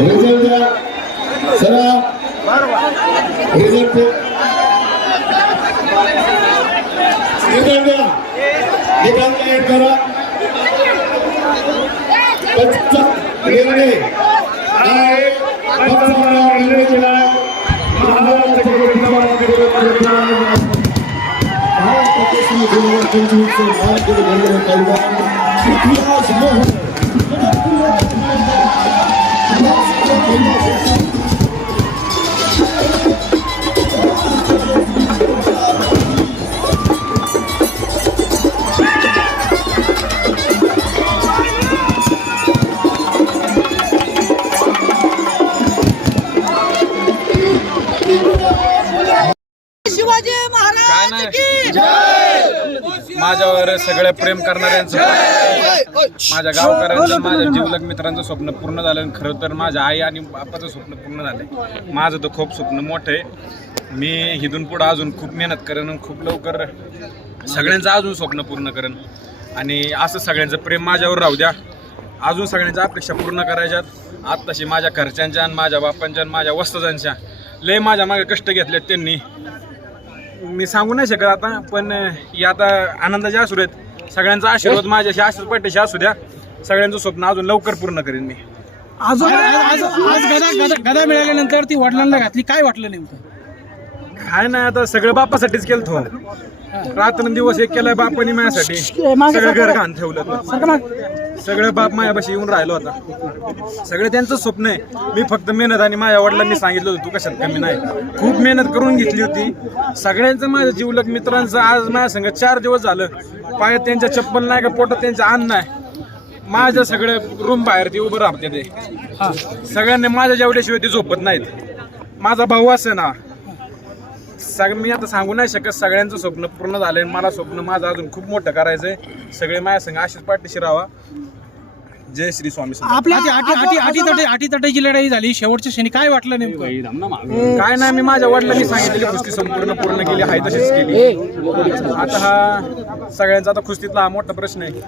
Result द्या चला result द्या निकाल ऍड करा शिवाजी महाराज की जय। माझ्यावर सगळ्या प्रेम करणाऱ्यांचं, माझ्या गावकऱ्यांचं, माझ्या जीवलग मित्रांचं स्वप्न पूर्ण झालं. खरं तर माझ्या आई आणि बापाचं स्वप्न पूर्ण झालंय. माझं तर खूप स्वप्न मोठं आहे. मी इथून पुढं अजून खूप मेहनत करेन, खूप लवकर सगळ्यांचं अजून स्वप्न पूर्ण करेन. आणि असं सगळ्यांचं प्रेम माझ्यावर राहू द्या. अजून सगळ्यांच्या अपेक्षा पूर्ण करायच्यात. आत्ताशी माझ्या घरच्यांच्या आणि माझ्या बापांच्या आणि माझ्या वस्ताजांच्या लय माझ्या मागे कष्ट घेतलेत त्यांनी. मी सांगू नाही शकत आता, पण या आता आनंदाचे असू आहेत. सगळ्यांचा आशीर्वाद माझ्याशी आशीर्वाद पाठीशी असू द्या. सगळ्यांचं स्वप्न अजून लवकर पूर्ण करेन मी. आज गदा मिळाल्यानंतर ती वडिलांना घातली, काय वाटलं नेमकं? काय नाही, आता सगळं बापासाठीच केलं तो. रात्रंदिवस एक केलाय बापानी माझ्यासाठी. सगळं घर घाण ठेवलं. सगळं बाप मायापाशी येऊन राहिलो होता. सगळं त्यांचं स्वप्न आहे. मी फक्त मेहनत, आणि माझ्या वडिलांनी सांगितलं होतं तू कशात कमी नाही. खूप मेहनत करून घेतली होती. सगळ्यांचं माझ्या जीवलग मित्रांचं आज माझ्या संग 4 दिवस झालं. पायात त्यांच्या चप्पल नाही का, पोटात त्यांचं अन्न नाही. माझ्या सगळं रूम बाहेर ते उभं राहते ते. सगळ्यांनी माझ्या जेवढ्याशिवाय ते झोपत नाहीत. माझा भाऊ असं ना, मी आता सांगू नाही शकत. सगळ्यांचं स्वप्न पूर्ण झालंय. मला स्वप्न माझं अजून खूप मोठं करायचंय. सगळे माझ्या संग अशीच पाठीशी राहावा. जय श्री स्वामी समर्थ. आपल्या अटीतटीची लढाई झाली, शेवटच्या क्षणी काय वाटलं नेमकं? काय नाही, मी माझ्या वडिलांनी सांगितलेली कुस्ती संपूर्ण पूर्ण केली आहे, तशीच केली. आता हा सगळ्यांचा आता कुस्तीतला हा मोठा प्रश्न आहे.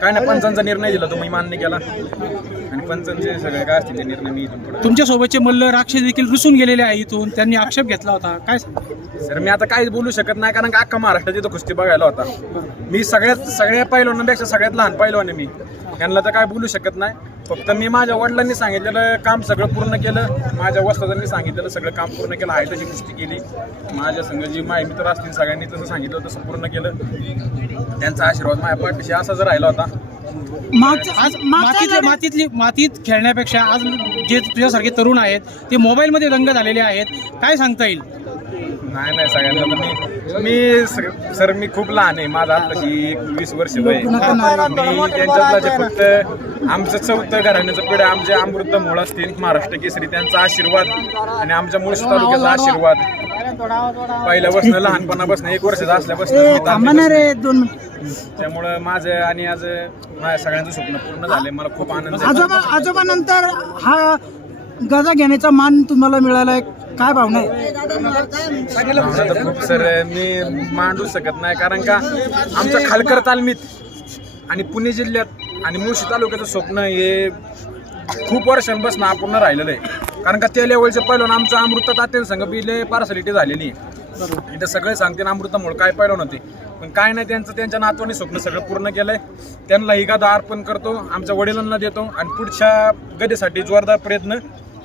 काय नाही, पंचांचा निर्णय दिला तो मी मान्य केला. आणि पंचांचे सगळे काय असतील ते निर्णय मी इथून पुढे. तुमच्या सोबतचे मल्ल राक्षस देखील रुसून गेलेले आहे इथून, त्यांनी आक्षेप घेतला होता, काय सर मी आता काहीच बोलू शकत नाही, कारण का अख्खा महाराष्ट्रात इथं कुस्ती बघायला होता. मी सगळ्या पैलवानांपेक्षा सगळ्यात लहान पैलवान आहे मी. त्यांना तर काय बोलू शकत नाही. फक्त मी माझ्या वडिलांनी सांगितलेलं काम सगळं पूर्ण केलं. माझ्या वस्तादांनी सांगितलेलं सगळं काम पूर्ण केलं. आहे तशी कुस्ती केली. माझ्या संग जी माय मित्र असतील सगळ्यांनी तसं सांगितलं तसं पूर्ण केलं. त्यांचा आशीर्वाद माझ्या पाठीशी असा जर राहिला होता. मातीत खेळण्यापेक्षा आज जे तुझ्यासारखे तरुण आहेत ते मोबाईलमध्ये दंग झालेले आहेत, काय सांगता येईल? नाही सगळ्यांना मी मी खूप लहान आहे. माझा आत्ताशी 20 वर्ष वय. मी त्यांच्यातला फक्त आमचं 4थं घराण्याचं पिढ्या आमचे अमृत मोळ असतील, महाराष्ट्र केसरी, त्यांचा आशीर्वाद आणि आमच्या मुळशी तालुक्याचा आशीर्वाद पहिल्यापासून, लहानपणापासून 1 वर्षाचा असल्यापासून. त्यामुळं माझं आणि आज माझ्या सगळ्यांचं स्वप्न पूर्ण झालंय. मला खूप आनंद आहे. आजोबा नंतर हा गदा घेण्याचा मान तुम्हाला मिळालाय, काय भावना आहे? खूप सर मी मांडू शकत नाही, कारण का आमच्या खालकर तालमीत आणि पुणे जिल्ह्यात आणि मुळशी तालुक्याचं स्वप्न हे खूप वर्षांपासून अपूर्ण राहिलेलं आहे. कारण का त्या लेवलचे पहिलं आमचं अमृत तात्या संघ बिले पार्सलिटी झालेली आहे. इथं सगळे सांगते अमृतामुळे काय पहिलं नव्हते, पण काय नाही, त्यांच्या नातवाने स्वप्न सगळं पूर्ण केलंय. त्यांना ही गादा अर्पण करतो, आमच्या वडिलांना देतो आणि पुढच्या गदेसाठी जोरदार प्रयत्न.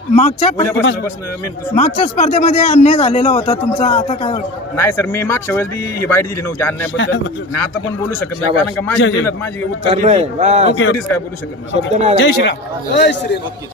मागच्या स्पर्धेमध्ये अन्याय झालेला होता तुमचा, आता काय वाटतं? नाही सर, मी मागच्या वेळेस बी ही बाईट दिली नव्हती अन्यायाबद्दल. आणि आता पण बोलू शकत नाही, कारण का माझी मेहनत, माझी उत्तर काय बोलू शकत नाही. जय श्रीराम.